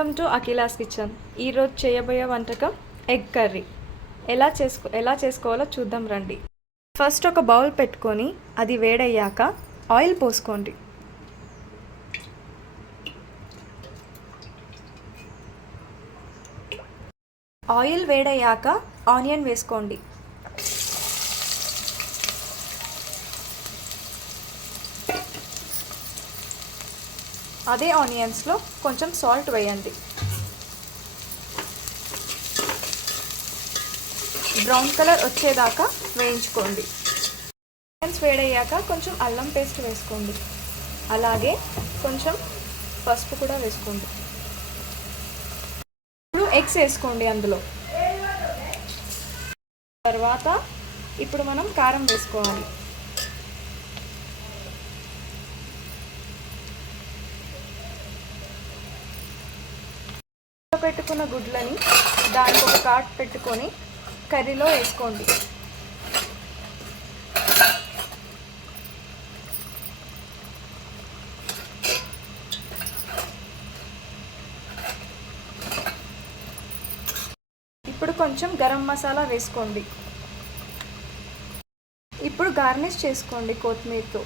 Welcome to Akhila's kitchen. ఈరోజు చేయబోయే వంటకం ఎగ్ కర్రీ. ఎలా చేసుకోవాలో చూద్దాం రండి. ఫస్ట్ ఒక బౌల్ పెట్టుకొని అది వేడయ్యాక ఆయిల్ పోసుకోండి. ఆయిల్ వేడయ్యాక ఆనియన్ వేసుకోండి. అదే ఆనియన్స్లో కొంచెం సాల్ట్ వేయండి. బ్రౌన్ కలర్ వచ్చేదాకా వేయించుకోండి. ఆనియన్స్ వేడయ్యాక కొంచెం అల్లం పేస్ట్ వేసుకోండి. అలాగే కొంచెం పసుపు కూడా వేసుకోండి. ఇప్పుడు ఎగ్స్ వేసుకోండి. అందులో తర్వాత ఇప్పుడు మనం కారం వేసుకోవాలి. పెట్టుకున్న గుడ్లని దానికి ఒక కాట్ పెట్టుకొని కర్రీలో వేసుకోండి. ఇప్పుడు కొంచెం గరం మసాలా వేసుకోండి. ఇప్పుడు గార్నిష్ చేసుకోండి కొత్తిమీరతో.